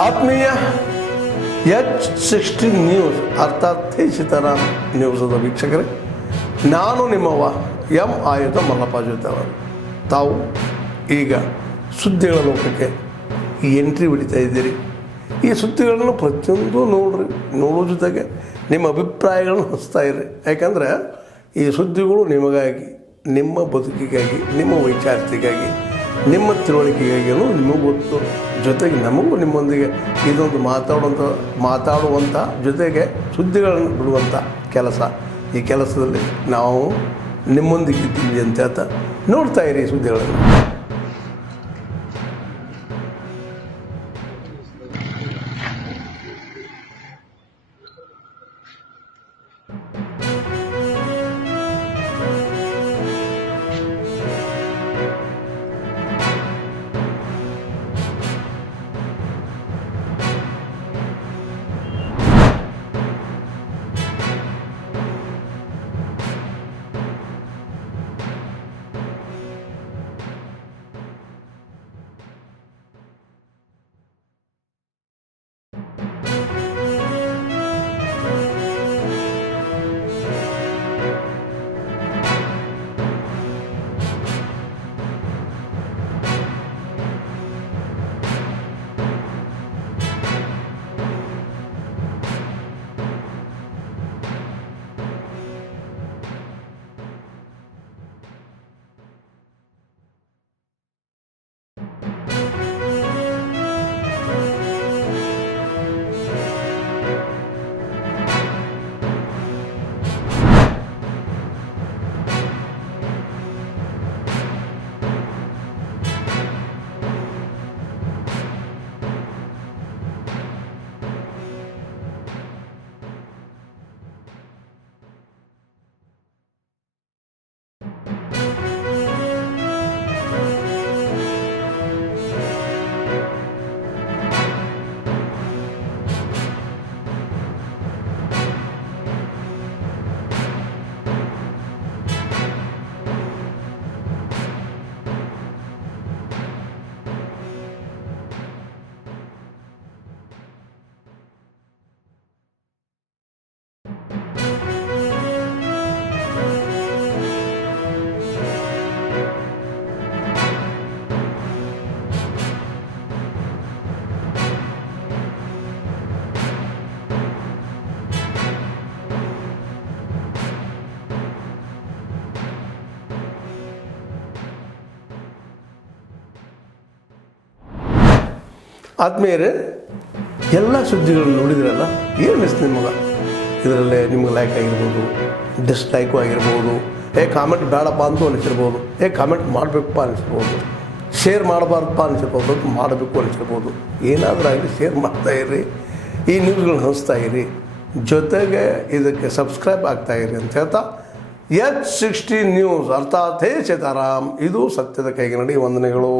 ಆತ್ಮೀಯ H16 news ಅರ್ಥಾತ್ ಸೀತಾರಾಮ್ ನ್ಯೂಸದ ವೀಕ್ಷಕರೇ, ನಾನು ನಿಮ್ಮವ ಎಂ ಆಯುಧ ಮಲ್ಲಪ್ಪ ಜೊತೆವರು. ತಾವು ಈಗ ಸುದ್ದಿಗಳ ಲೋಕಕ್ಕೆ ಎಂಟ್ರಿ ಹೊಡಿತಾ ಇದ್ದೀರಿ. ಈ ಸುದ್ದಿಗಳನ್ನು ಪ್ರತಿಯೊಂದು ನೋಡೋ ಜೊತೆಗೆ ನಿಮ್ಮ ಅಭಿಪ್ರಾಯಗಳನ್ನು ಹಂಚ್ತಾ ಇರಿ. ಯಾಕಂದರೆ ಈ ಸುದ್ದಿಗಳು ನಿಮಗಾಗಿ, ನಿಮ್ಮ ಬದುಕಿಗಾಗಿ, ನಿಮ್ಮ ವೈಚಾರಿಕೆಗಾಗಿ, ನಿಮ್ಮ ತಿಳುವಳಿಕೆಗಾಗಿಯೂ ನಿಮಗೂ ಗೊತ್ತು. ಜೊತೆಗೆ ನಮಗೂ ನಿಮ್ಮೊಂದಿಗೆ ಇದೊಂದು ಮಾತಾಡುವಂಥ ಜೊತೆಗೆ ಸುದ್ದಿಗಳನ್ನು ಬಿಡುವಂಥ ಕೆಲಸ. ಈ ಕೆಲಸದಲ್ಲಿ ನಾವು ನಿಮ್ಮೊಂದಿಗೆ ಇದ್ದೀವಿ ಅಂತ ಹೇಳ್ತಾ ನೋಡ್ತಾ ಇರಿ ಸುದ್ದಿಗಳನ್ನು. ಆತ್ಮೀಯರೇ, ಎಲ್ಲ ಸುದ್ದಿಗಳನ್ನು ನೋಡಿದ್ರಲ್ಲ, ಏನು ಅನಿಸ್ತು ನಿಮಗೆ? ಇದರಲ್ಲೇ ನಿಮ್ಗೆ ಲೈಕ್ ಆಗಿರ್ಬೋದು, ಡಿಸ್ಲೈಕು ಆಗಿರ್ಬೋದು, ಕಾಮೆಂಟ್ ಬೇಡಪ್ಪ ಅಂತೂ ಅನಿಸಿರ್ಬೋದು, ಕಾಮೆಂಟ್ ಮಾಡಬೇಕಪ್ಪ ಅನಿಸ್ಬೋದು, ಶೇರ್ ಮಾಡಬಾರ್ದಪ್ಪ ಅನಿಸಿರ್ಬೋದು, ಮಾಡಬೇಕು ಅನಿಸಿರ್ಬೋದು. ಏನಾದರೂ ಆಗಲಿ ಶೇರ್ ಮಾಡ್ತಾಯಿರಿ, ಈ ನ್ಯೂಸ್ಗಳನ್ನ ಹಂಚ್ತಾ ಇರಿ, ಜೊತೆಗೆ ಇದಕ್ಕೆ ಸಬ್ಸ್ಕ್ರೈಬ್ ಆಗ್ತಾಯಿರಿ ಅಂತ ಹೇಳ್ತಾ H16 ನ್ಯೂಸ್ ಅರ್ಥಾತ್ ಸೀತಾರಾಮ್, ಇದು ಸತ್ಯದ ಕೈಗೆ ನಡಿ. ವಂದನೆಗಳು.